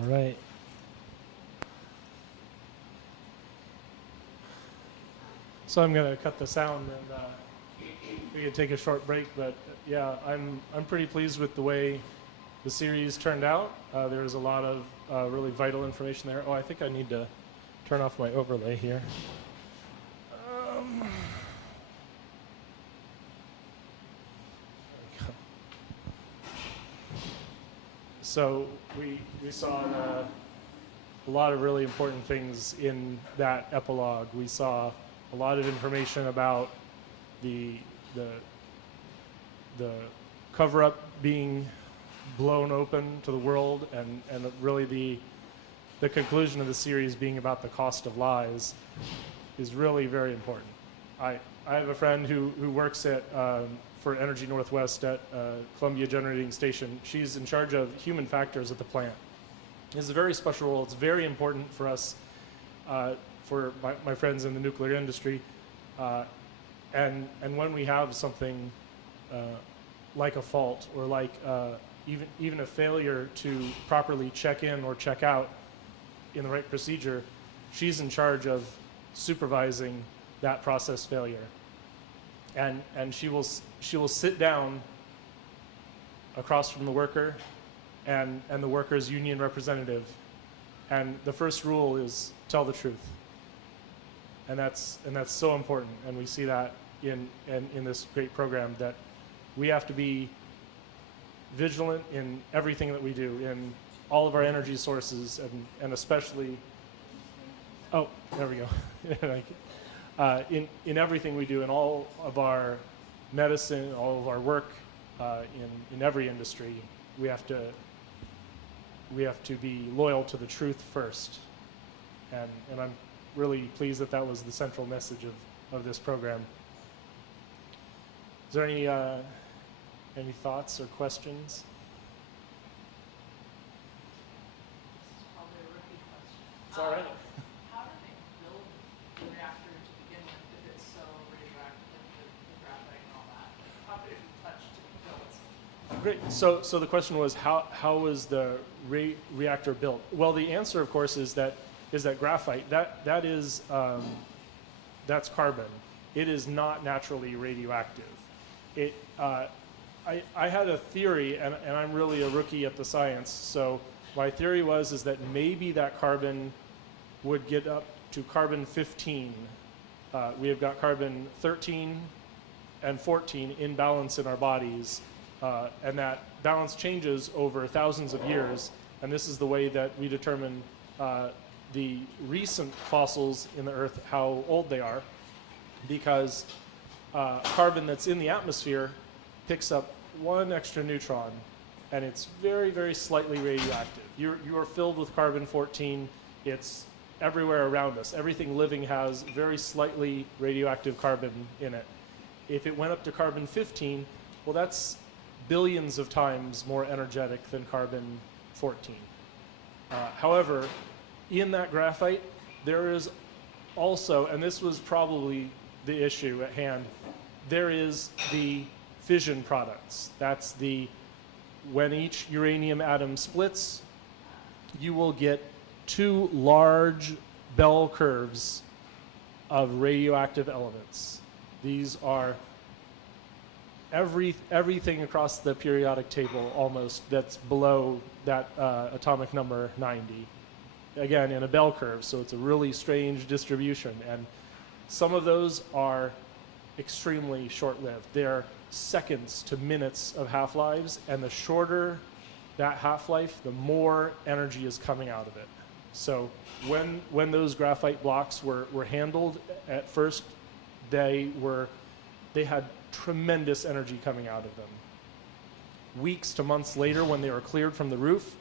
All right. So I'm going to cut the sound and we could take a short break. But yeah, I'm pretty pleased with the way the series turned out. There's a lot of really vital information there. Oh, I think I need to turn off my overlay here. So we saw a lot of really important things in that epilogue. We saw a lot of information about the cover-up being blown open to the world, and really the conclusion of the series being about the cost of lies is really very important. I have a friend who works at for Energy Northwest at Columbia Generating Station. She's in charge of human factors at the plant. It's a very special role. It's very important for us, for my friends in the nuclear industry. And when we have something like a fault or like even a failure to properly check in or check out in the right procedure, she's in charge of supervising that process failure. And she will sit down across from the worker and the worker's union representative. And the first rule is tell the truth. And that's so important. And we see that in this great program, that we have to be vigilant in everything that we do, in all of our energy sources, and especially, oh, there we go. In everything we do, in all of our medicine, all of our work, in every industry, we have to be loyal to the truth first. And I'm really pleased that was the central message of this program. Is there any thoughts or questions? This is probably a rookie question. It's all right. How do they build the reactor to begin with if it's so radioactive, the graphite and all that? How could it be touched to be built? Great. So the question was, how was the reactor built? Well, the answer, of course, is that graphite. That's carbon. It is not naturally radioactive. I had a theory, and I'm really a rookie at the science. So my theory is that maybe that carbon would get up to carbon 15. We have got carbon 13 and 14 in balance in our bodies. And that balance changes over thousands of years. And this is the way that we determine the recent fossils in the Earth, how old they are, because carbon that's in the atmosphere picks up one extra neutron, and it's very, very slightly radioactive. You are filled with carbon 14. It's everywhere around us. Everything living has very slightly radioactive carbon in it. If it went up to carbon 15, well, that's billions of times more energetic than carbon 14. However, in that graphite, there is also, and this was probably the issue at hand, there is the fission products. That's when each uranium atom splits, you will get two large bell curves of radioactive elements. These are everything across the periodic table almost that's below that atomic number 90. Again, in a bell curve, so it's a really strange distribution. And some of those are extremely short-lived. They're seconds to minutes of half-lives, and the shorter that half-life, the more energy is coming out of it. So when those graphite blocks were handled at first, they had tremendous energy coming out of them. Weeks to months later, when they were cleared from the roof,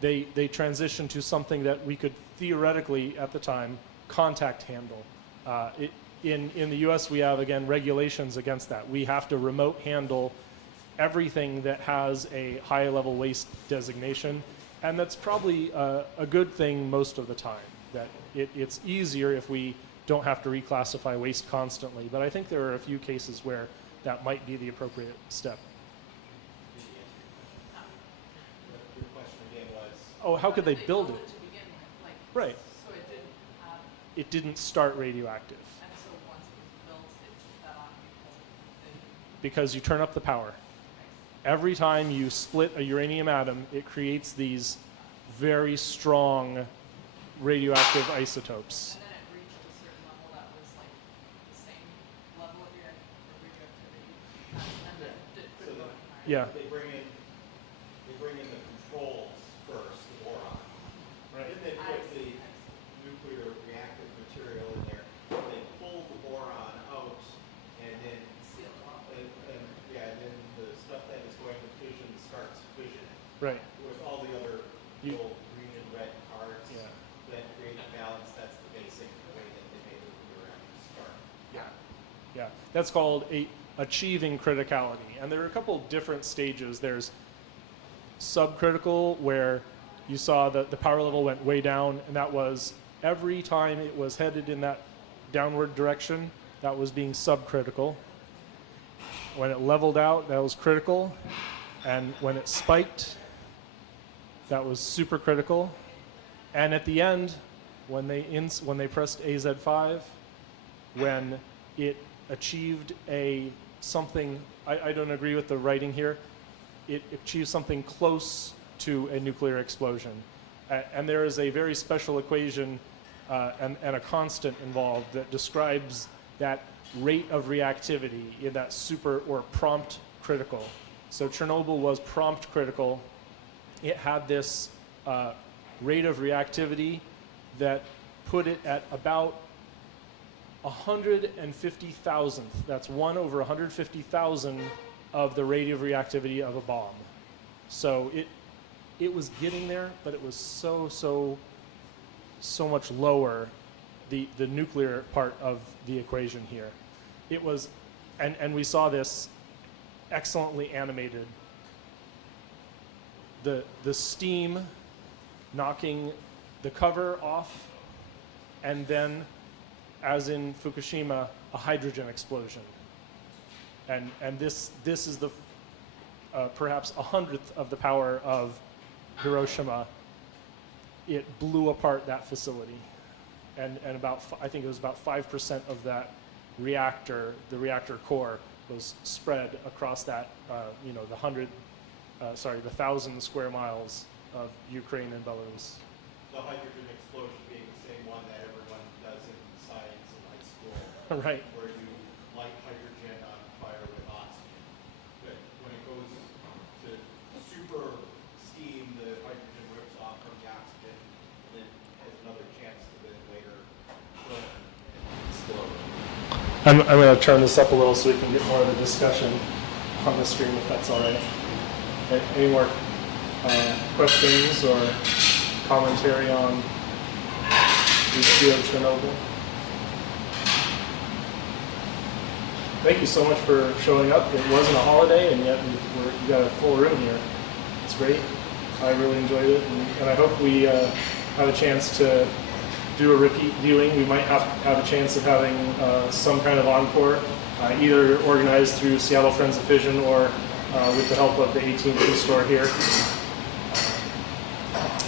they transitioned to something that we could theoretically, at the time, contact handle. In the US, we have, again, regulations against that. We have to remote handle everything that has a high-level waste designation, and that's probably a good thing most of the time. That it's easier if we don't have to reclassify waste constantly, but I think there are a few cases where that might be the appropriate step. The question again was, Oh, how could they But build built it? to begin with, like, Right. so it didn't have, It didn't start radioactive and so once it was built, it took that on because of the because you turn up the power. Every time you split a uranium atom, it creates these very strong radioactive isotopes. and then it reached a certain level that was like the same level of radioactivity, and then it So could go the- any higher. Yeah. They bring in the controls first, the boron. Right. Then they I put see, the I see. nuclear reactive material in there. They pull the boron out, and then Seal it off. and then the stuff that is going to fission starts fissioning Right. with all the other You- little green and red parts Yeah. that create a balance. That's the basic way that they made the nuclear reactor start. Yeah. Yeah. That's called achieving criticality. And there are a couple different stages. There's subcritical, where you saw that the power level went way down, and that was every time it was headed in that downward direction, that was being subcritical. When it leveled out, that was critical. And when it spiked, that was supercritical. And at the end, when they pressed AZ5, when it achieved something, I don't agree with the writing here, it achieved something close to a nuclear explosion. And there is a very special equation and a constant involved that describes that rate of reactivity in that super or prompt critical. So Chernobyl was prompt critical. It had this rate of reactivity that put it at about 150,000th. That's 1 over 150,000 of the rate of reactivity of a bomb. So it was getting there, but it was so much lower, the nuclear part of the equation here. It was, and we saw this excellently animated. The steam knocking the cover off, and then, as in Fukushima, a hydrogen explosion. And this is the perhaps 100th of the power of Hiroshima. It blew apart that facility, and about I think it was about 5% of that reactor, the reactor core, was spread across that the 1,000 square miles of Ukraine and Belarus. The hydrogen explosion being the same one that everyone does in science in high school. Right. Where you light hydrogen on fire with oxygen. But when it goes to super steam, the hydrogen rips off from the oxygen and then has another chance to then later burn and explode. I'm going to turn this up a little so we can get more of the discussion on the stream, if that's all right. Any more questions or commentary on HBO Chernobyl? Thank you so much for showing up. It wasn't a holiday, and yet we got a full room here. It's great. I really enjoyed it, and I hope we have a chance to do a repeat viewing. We might have a chance of having some kind of encore, either organized through Seattle Friends of Fission or with the help of the AT&T store here.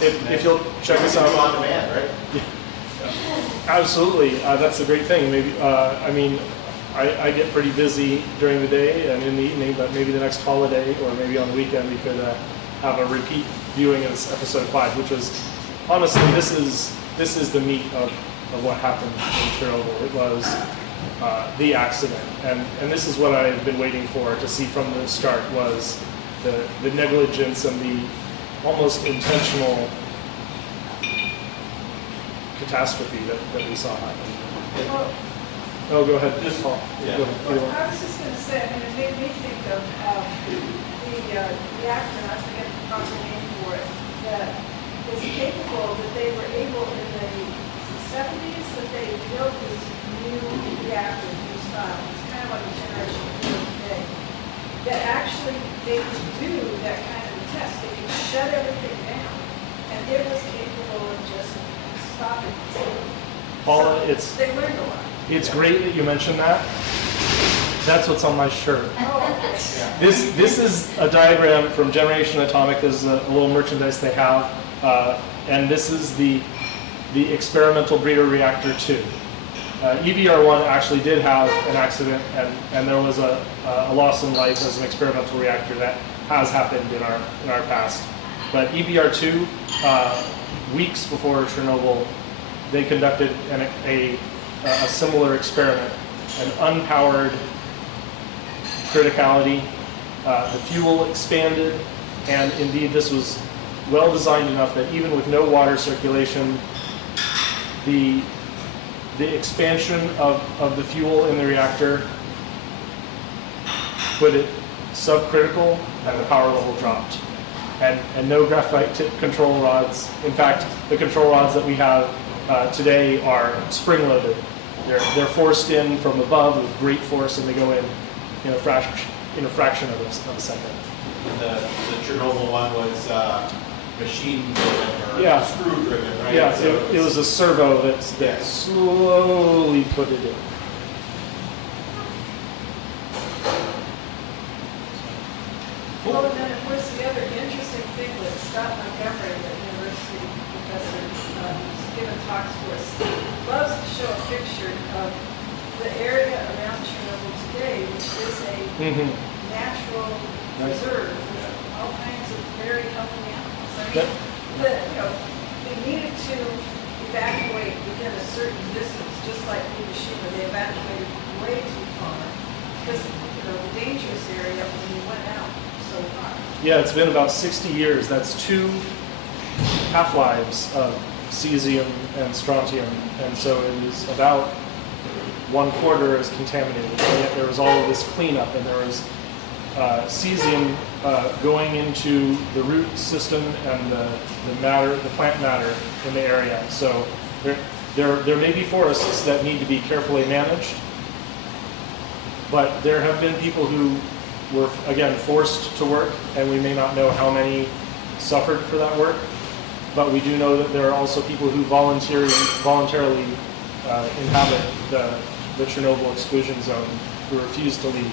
If you'll check us out on demand, right? Absolutely, that's a great thing. Maybe I get pretty busy during the day and in the evening, but maybe the next holiday or maybe on the weekend we could have a repeat viewing of episode 5, which was honestly this is the meat of what happened in Chernobyl. It was the accident, and this is what I've been waiting for to see from the start, was the negligence and the almost intentional catastrophe that we saw happen. Well, Oh, go ahead. Paul. Yeah. Go ahead. well, I was just going to say, it made me think of the reactor, I forget the proper name for it, that is capable, that they were able in the 70s, that they built this new reactor, new style. It's kind of like a generation today. That actually they could do that kind of test. They could shut everything down, and it was capable of just stopping. Paula, So they learned a lot. it's great that you mentioned that. That's what's on my shirt. Oh, okay. This is a diagram from Generation Atomic. This is a little merchandise they have. And this is the experimental breeder reactor 2. EBR1 actually did have an accident, and there was a loss in life as an experimental reactor that has happened in our past. But EBR2, weeks before Chernobyl, they conducted a similar experiment, an unpowered criticality. The fuel expanded, and indeed this was well designed enough that even with no water circulation, the expansion of the fuel in the reactor put it subcritical, and the power level dropped. And no graphite tip control rods. In fact, the control rods that we have today are spring-loaded. They're forced in from above with great force, and they go in a fraction of a second. The Chernobyl one was machine-driven or Yeah. screw-driven, right? Yeah, So it was a servo that slowly put it in. Well, and then of course the other interesting thing that Scott Montgomery, the university professor, who's given talks for us, loves to show a picture of the area around Chernobyl today, which is a Mm-hmm. natural Right. reserve with all kinds of very healthy animals. I Yep. mean, they needed to evacuate within a certain distance, just like Fukushima, they evacuated way too far because the dangerous area when you went out so far. Yeah, it's been about 60 years. That's 2 half-lives of cesium and strontium, and so it is about 1/4 as contaminated. And yet there was all of this cleanup, and there was cesium going into the root system and the plant matter in the area. So there may be forests that need to be carefully managed, but there have been people who were, again, forced to work, and we may not know how many suffered for that work, but we do know that there are also people who voluntarily inhabit the Chernobyl exclusion zone who refuse to leave.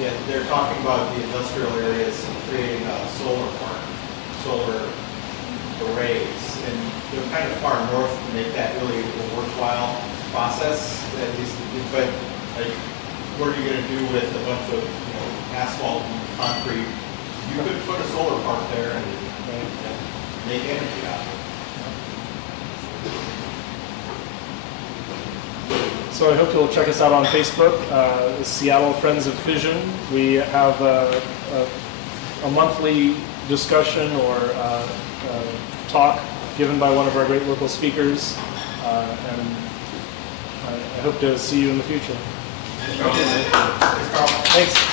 Yeah, they're talking about the industrial areas and creating a solar farm, solar arrays, and they're kind of far north to make that really a worthwhile process. At least, but like, what are you going to do with a bunch of asphalt and concrete? You could put a solar park there and make energy out of it. So I hope you'll check us out on Facebook, the Seattle Friends of Fission. We have a monthly discussion or talk given by one of our great local speakers, and I hope to see you in the future. Thanks, Carl. Thanks.